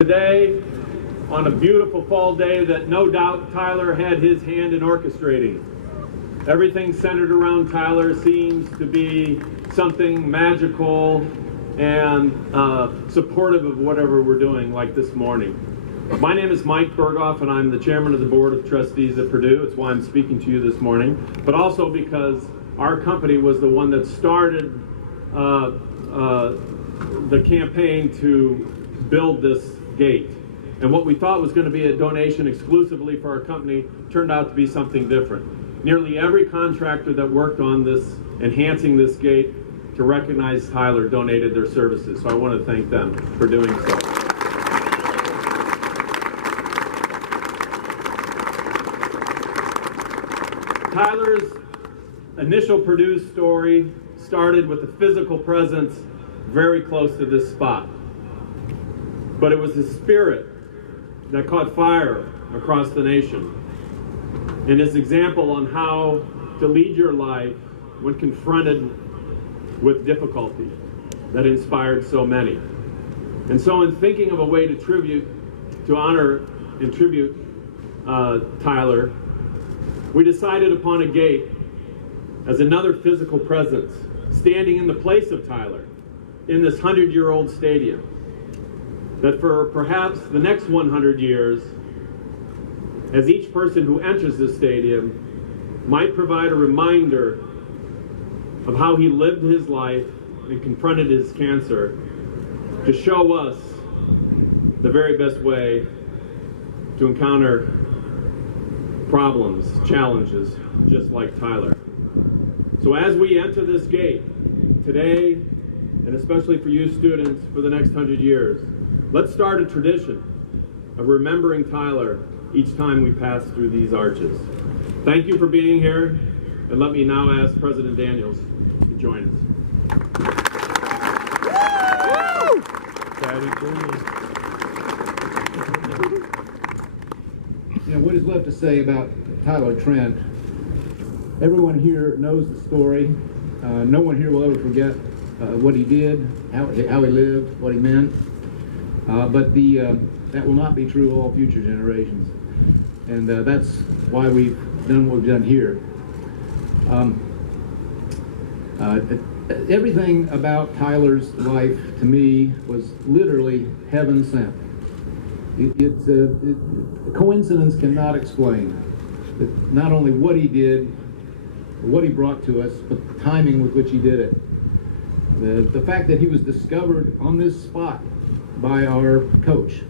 Today, on a beautiful fall day that no doubt Tyler had his hand in orchestrating. Everything centered around Tyler seems to be something magical and supportive of whatever we're doing, like this morning. My name is Mike Berghoff, and I'm the chairman of the board of trustees at Purdue. It's why I'm speaking to you this morning, but also because our company was the one that started the campaign to build this gate. And what we thought was going to be a donation exclusively for our company turned out to be something different. Nearly every contractor that worked on this, enhancing this gate to recognize Tyler, donated their services. So I want to thank them for doing so. Tyler's initial Purdue story started with a physical presence very close to this spot. But it was his spirit that caught fire across the nation, and his example on how to lead your life when confronted with difficulty that inspired so many. And so in thinking of a way to honor and tribute Tyler, we decided upon a gate as another physical presence standing in the place of Tyler in this 100-year-old stadium, that for perhaps the next 100 years, as each person who enters this stadium might provide a reminder of how he lived his life and confronted his cancer, to show us the very best way to encounter problems, challenges, just like Tyler. So as we enter this gate today, and especially for you students for the next 100 years, let's start a tradition of remembering Tyler each time we pass through these arches. Thank you for being here, and let me now ask President Daniels to join us. You know, what is left to say about Tyler Trent? Everyone here knows the story. No one here will ever forget what he did, how he lived, what he meant. But that will not be true of all future generations. And that's why we've done what we've done here. Everything about Tyler's life, to me, was literally heaven sent. Coincidence cannot explain not only what he did, what he brought to us, but the timing with which he did it. The fact that he was discovered on this spot by our coach,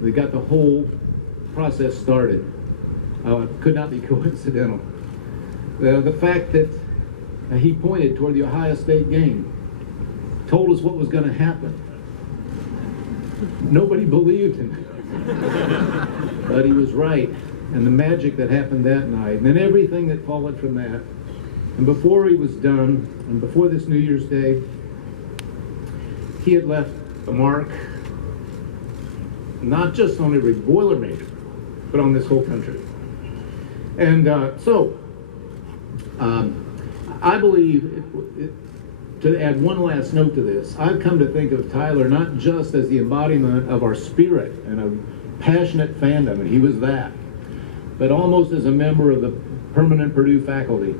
that got the whole process started, could not be coincidental. The fact that he pointed toward the Ohio State game, told us what was going to happen. Nobody believed him, but he was right. And the magic that happened that night, and then everything that followed from that. And before he was done, and before this New Year's Day, he had left a mark, not just on every Boilermaker, but on this whole country. And I believe, to add one last note to this, I've come to think of Tyler not just as the embodiment of our spirit and a passionate fandom, and he was that, but almost as a member of the permanent Purdue faculty.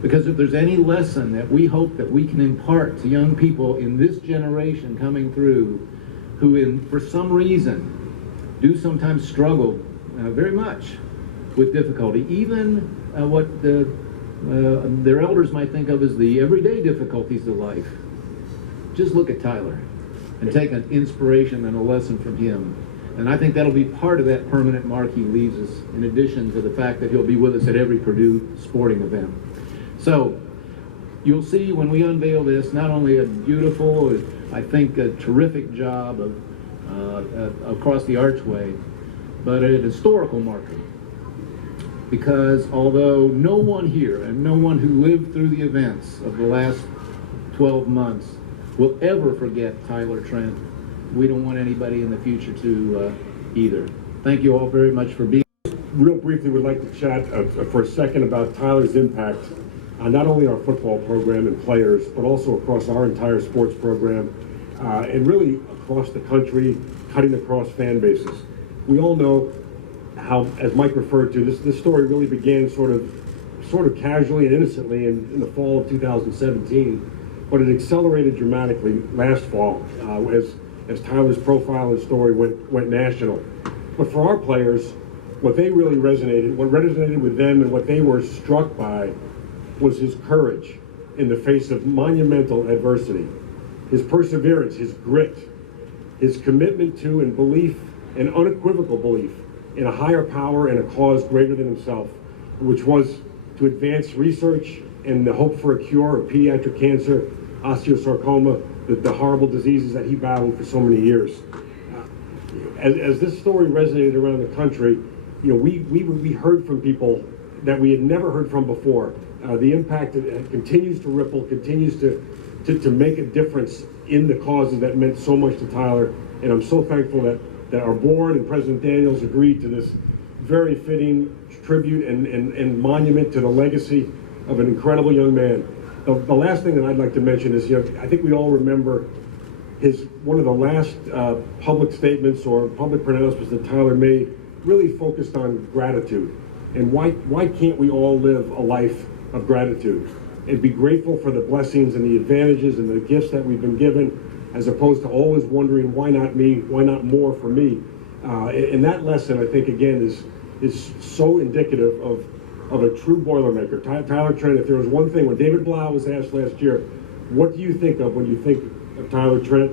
Because if there's any lesson that we hope that we can impart to young people in this generation coming through, who for some reason do sometimes struggle very much with difficulty, even what their elders might think of as the everyday difficulties of life, just look at Tyler and take an inspiration and a lesson from him. And I think that'll be part of that permanent mark he leaves us, in addition to the fact that he'll be with us at every Purdue sporting event. So you'll see when we unveil this, not only a beautiful, I think a terrific job of across the archway, but an historical marker. Because although no one here and no one who lived through the events of the last 12 months will ever forget Tyler Trent, we don't want anybody in the future to either. Thank you all very much for being here. Real briefly, we'd like to chat for a second about Tyler's impact on not only our football program and players, but also across our entire sports program, and really across the country cutting across fan bases. We all know how, as Mike referred to, this story really began sort of casually and innocently in the fall of 2017, but it accelerated dramatically last fall as Tyler's profile and story went national. But for our players, what resonated with them and what they were struck by was his courage in the face of monumental adversity, his perseverance, his grit, his commitment to and belief, an unequivocal belief in a higher power and a cause greater than himself, which was to advance research and the hope for a cure of pediatric cancer, osteosarcoma, the horrible diseases that he battled for so many years. As this story resonated around the country, we heard from people that we had never heard from before. The impact continues to ripple, continues to make a difference in the causes that meant so much to Tyler. And I'm so thankful that our board and President Daniels agreed to this very fitting tribute and monument to the legacy of an incredible young man. The last thing that I'd like to mention is, I think we all remember one of the last public statements or public pronouncements that Tyler made really focused on gratitude. And why can't we all live a life of gratitude and be grateful for the blessings and the advantages and the gifts that we've been given, as opposed to always wondering, why not me, why not more for me? And that lesson, I think, again, is so indicative of a true Boilermaker. Tyler Trent, if there was one thing, when David Blau was asked last year, what do you think of when you think of Tyler Trent?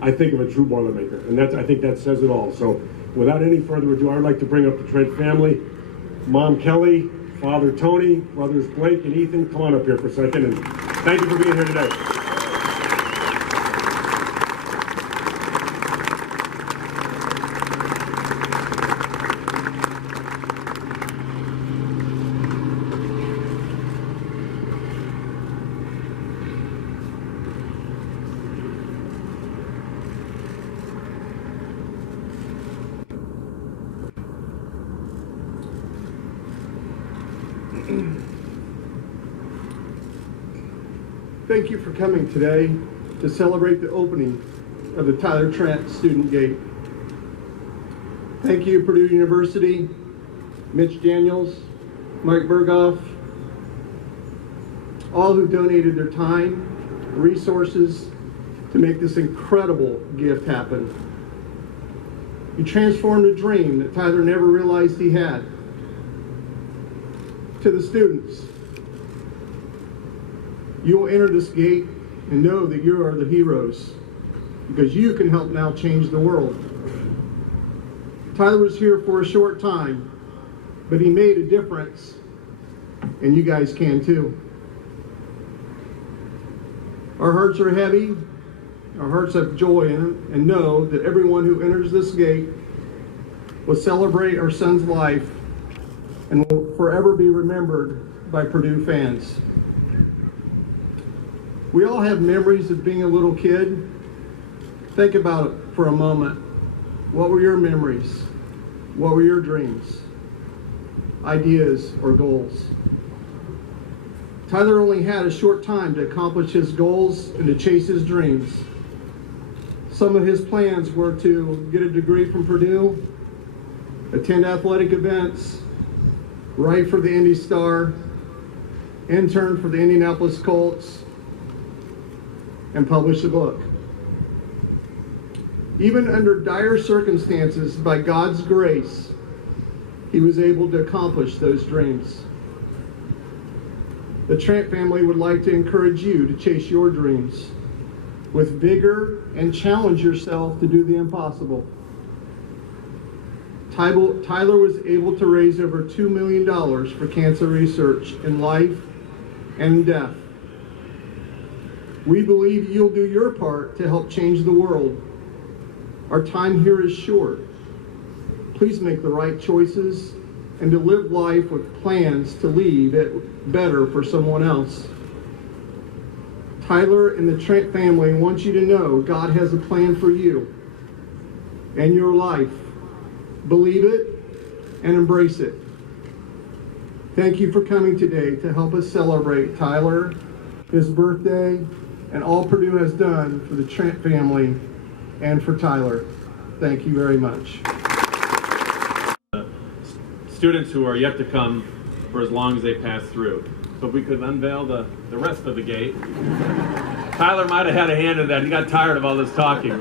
I think of a true Boilermaker, and I think that says it all. So without any further ado, I'd like to bring up the Trent family. Mom Kelly, Father Tony, brothers Blake and Ethan, come on up here for a second, and thank you for being here today. Thank you for coming today to celebrate the opening of the Tyler Trent Student Gate. Thank you, Purdue University, Mitch Daniels, Mike Berghoff, all who donated their time, resources to make this incredible gift happen. You transformed a dream that Tyler never realized he had. To the students, you will enter this gate and know that you are the heroes, because you can help now change the world. Tyler was here for a short time, but he made a difference, and you guys can too. Our hearts are heavy, our hearts have joy in them, and know that everyone who enters this gate will celebrate our son's life and will forever be remembered by Purdue fans. We all have memories of being a little kid. Think about it for a moment. What were your memories? What were your dreams, ideas, or goals? Tyler only had a short time to accomplish his goals and to chase his dreams. Some of his plans were to get a degree from Purdue, attend athletic events, write for the Indy Star, intern for the Indianapolis Colts, and publish a book. Even under dire circumstances, by God's grace, he was able to accomplish those dreams. The Trent family would like to encourage you to chase your dreams with vigor and challenge yourself to do the impossible. Tyler was able to raise over $2 million for cancer research in life and death. We believe you'll do your part to help change the world. Our time here is short. Please make the right choices and to live life with plans to leave it better for someone else. Tyler and the Trent family want you to know God has a plan for you and your life. Believe it and embrace it. Thank you for coming today to help us celebrate Tyler, his birthday, and all Purdue has done for the Trent family and for Tyler. Thank you very much. Students who are yet to come for as long as they pass through. So if we could unveil the rest of the gate. Tyler might have had a hand in that. He got tired of all this talking.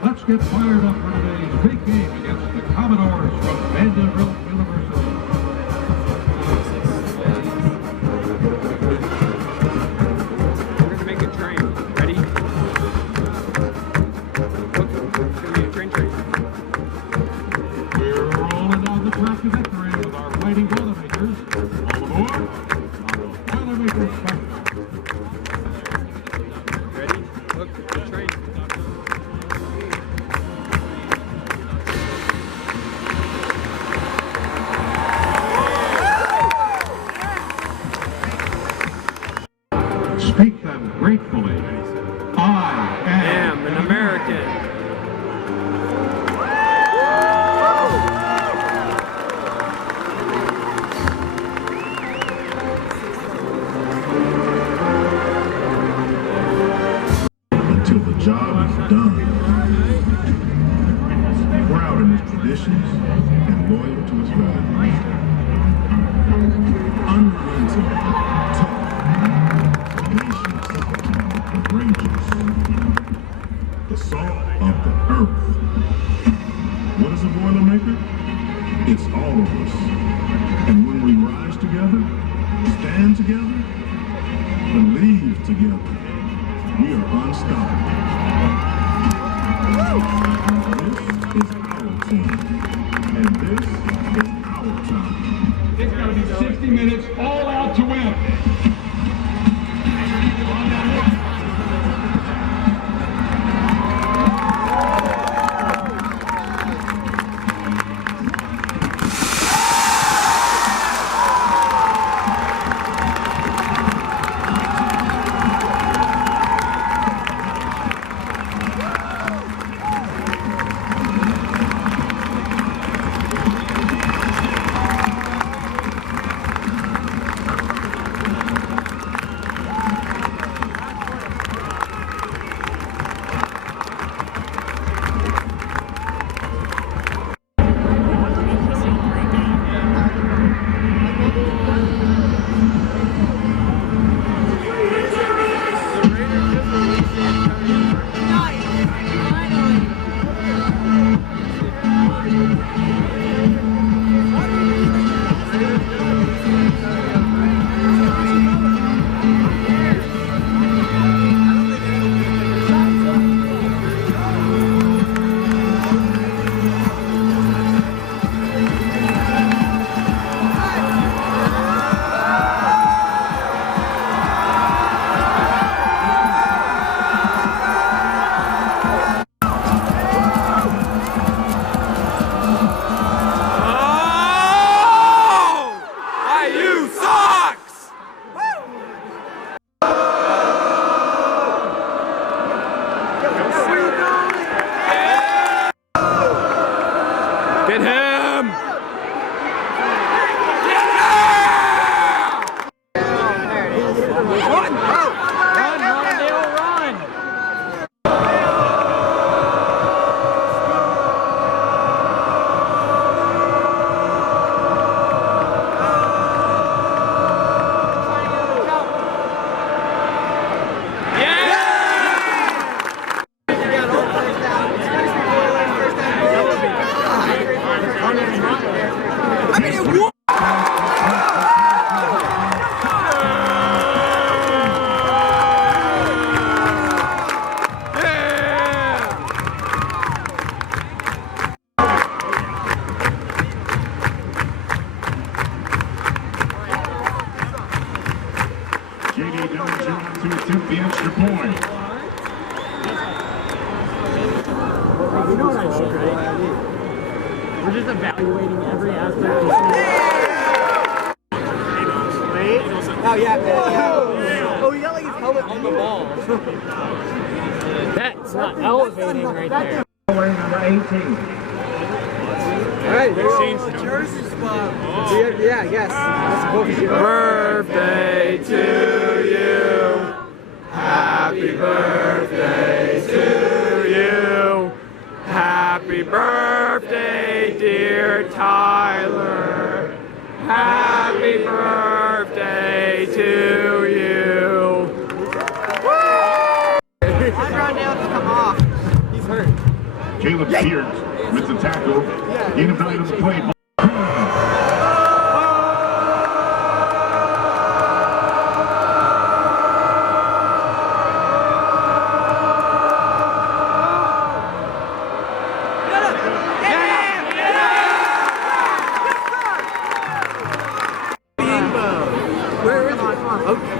Let's get fired up for today's big game against the Commodores from Vanderbilt University. We're going to make a train. Ready? Look, it's going to be a train. We're rolling down the track to victory with our fighting Boilermakers. All aboard on the Boilermakers fight. Ready? Look, the train. Speak them gratefully. I am an American. Until the job is done. Proud in his traditions and loyal to his values. Unrelenting, tough, courageous, the salt of the earth. What is a Boilermaker? It's all of us. And when we rise together, stand together, believe together, we are unstoppable. This is our team, and this is our time. It's got to be 60 minutes all out to win. to attempt the extra point. You know what I should, right? We're just evaluating every aspect of the Wait. Oh, yeah, man. Oh, he got like his helmet on the ball. That's not elevating right there. Number 18. All right, there's the jersey spot. Yeah, yes. Birthday to you. Happy birthday to you. Happy birthday, dear Tyler. Happy birthday to you. I'm running down to come off. He's hurt. Caleb Sears with the tackle. Gain of 9 on the play.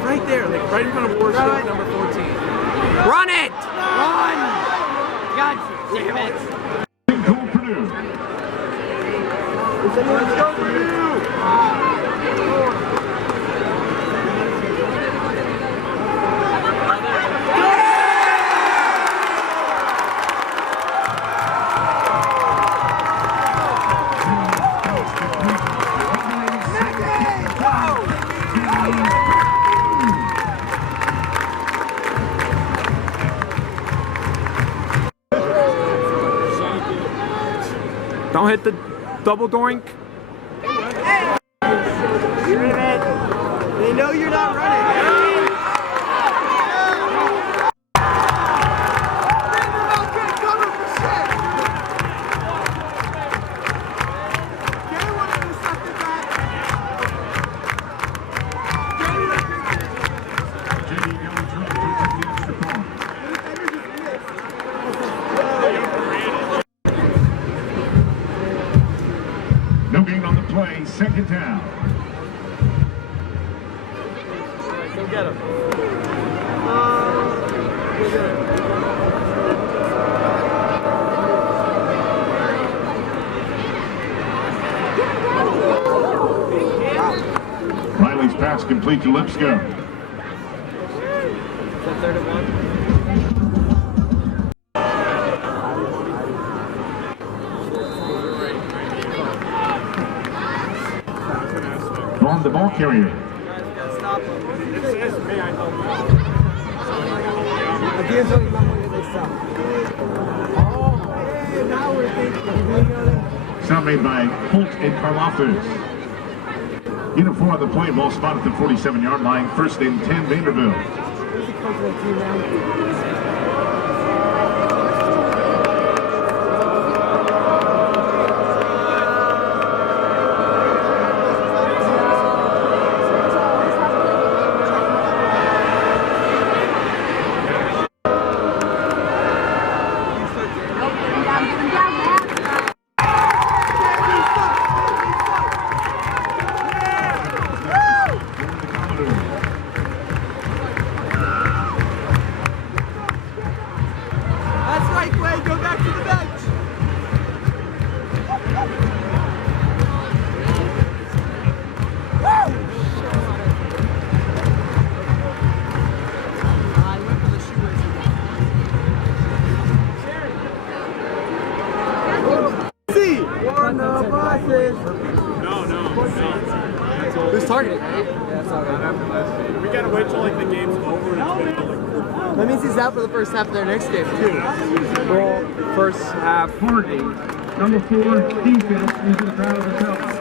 Right there, like right in front of Warsaw, number 14. Run it! Run! God damn it! Go Purdue. Let's go Purdue! Don't hit the double doink. They know you're not running. No gain on the play, second down. Go get him. Riley's pass complete to Lipscomb. Third and 1. On the ball carrier. Guys, gotta stop him. It says, may I help you? Now we're thinking. Sound made by Holt and Karlaftis. Unit 4 on the play, ball spot at the 47-yard line. First and 10, Vanderbilt. That's right, Quay. Go back to the bench. I went for the shoelace. See, on the buses. No. Who's targeting? Yeah, that's all right. We gotta wait till like the game's over and it's been like That means he's out for the first half of their next game, too. well, first half. Hardy, number 4, defense into the crowd themselves.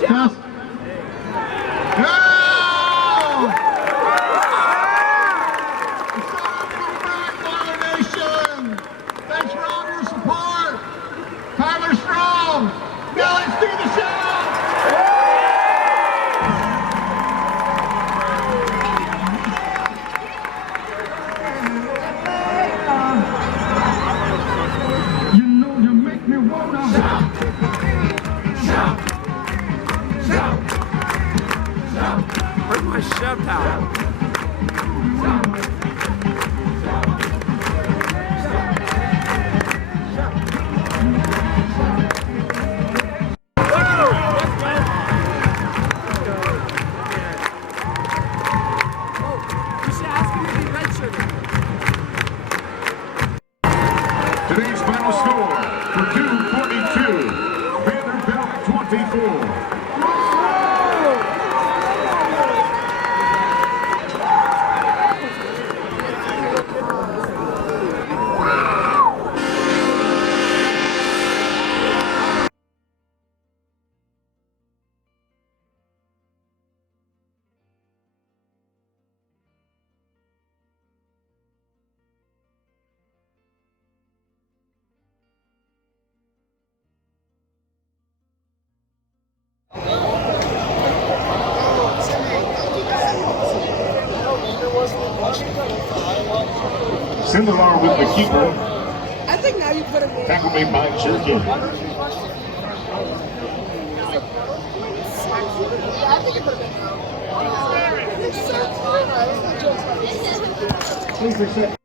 Test. Go! Welcome back, Nation. Thanks for all your support. Tyler Strong. Now let's do the show. You know you make me wanna shout, shout, shout, shout. Where's my shout out? Today's final score, Purdue 42, Vanderbilt 24. Sindelar with the keeper. I think now you put him in. Tackle made by Jerkin. Yeah, I think you put him in. It's so cool. It's not jokes about this.